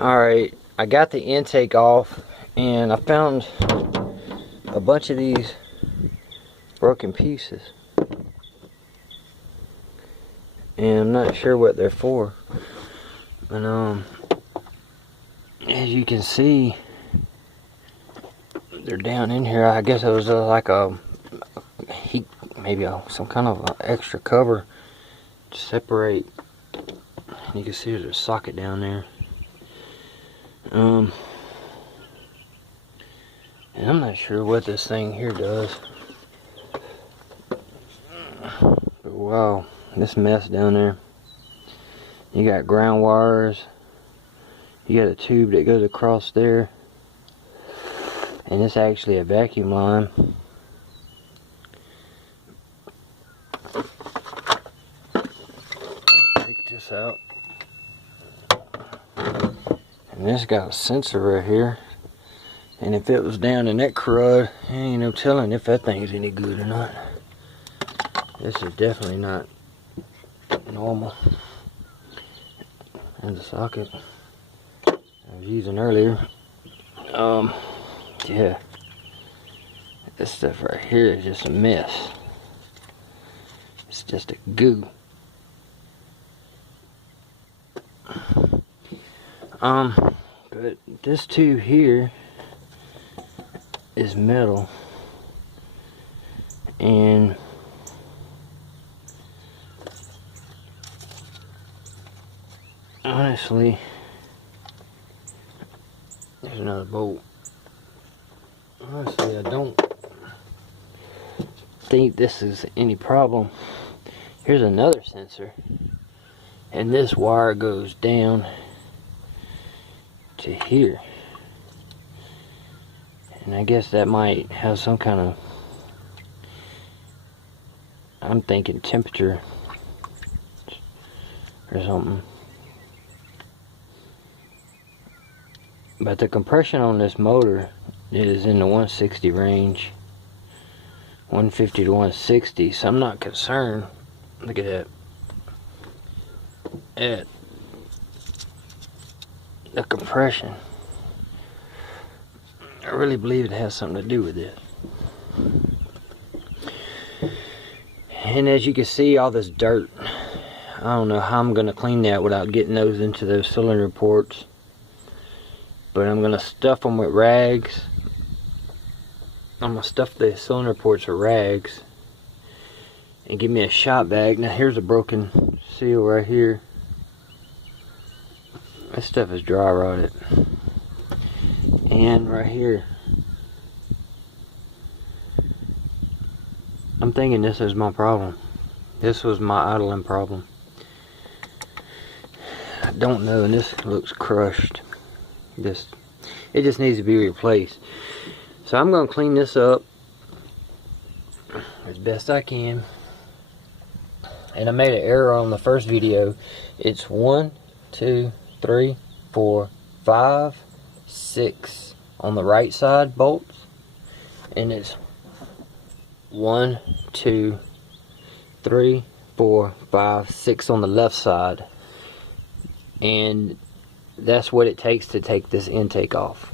Alright, I got the intake off and I found a bunch of these broken pieces. And I'm not sure what they're for. But as you can see, they're down in here. I guess it was like a heat, maybe some kind of extra cover to separate. You can see there's a socket down there. And I'm not sure what this thing here does. But wow, this mess down there. You got ground wires. You got a tube that goes across there. And it's actually a vacuum line. Take this out. And this got a sensor right here. And if it was down in that crud, ain't no telling if that thing's any good or not. This is definitely not normal. And the socket I was using earlier. Yeah. This stuff right here is just a mess. It's just a goo. But this tube here is metal, and honestly, there's another bolt. Honestly, I don't think this is any problem. Here's another sensor, and this wire goes down to here, and I guess that might have some kind of, I'm thinking temperature or something. But the compression on this motor is in the 160 range, 150 to 160, so I'm not concerned. Look at that. At the compression, I really believe it has something to do with it. And as you can see, all this dirt, I don't know how I'm going to clean that without getting those into those cylinder ports. But I'm going to stuff them with rags. I'm going to stuff the cylinder ports with rags. And give me a shop bag. Now here's a broken seal right here. This stuff is dry rotted. And right here, I'm thinking this is my problem. This was my idling problem. I don't know, and this looks crushed. It just needs to be replaced. So I'm going to clean this up as best I can. And I made an error on the first video. It's 1, 2, 3, 4, 5, 6 on the right side bolts, and it's 1, 2, 3, 4, 5, 6 on the left side, and that's what it takes to take this intake off.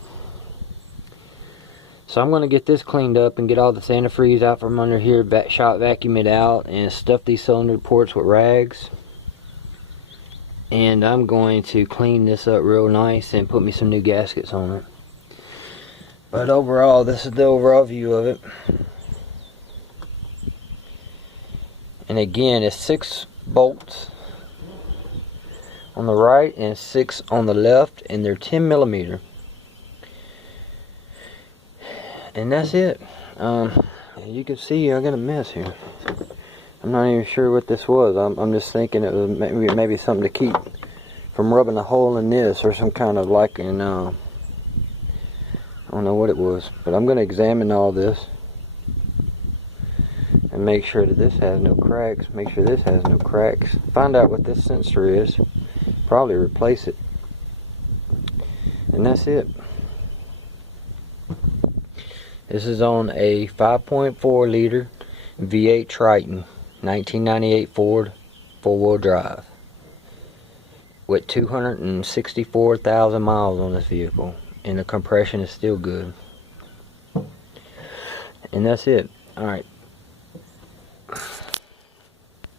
So I'm going to get this cleaned up and get all the antifreeze out from under here, shop vacuum it out, and stuff these cylinder ports with rags. And I'm going to clean this up real nice and put me some new gaskets on it. But overall, this is the overall view of it. And again, it's 6 bolts on the right and 6 on the left, and they're 10 millimeter. And that's it. You can see I got a mess here. I'm not even sure what this was. I'm just thinking it was maybe something to keep from rubbing a hole in this, or some kind of like in I don't know what it was. But I'm going to examine all this and make sure that this has no cracks. Make sure this has no cracks. Find out what this sensor is. Probably replace it. And that's it. This is on a 5.4 liter V8 Triton, 1998 Ford, 4-wheel drive. with 264,000 miles on this vehicle, and the compression is still good. And that's it. Alright.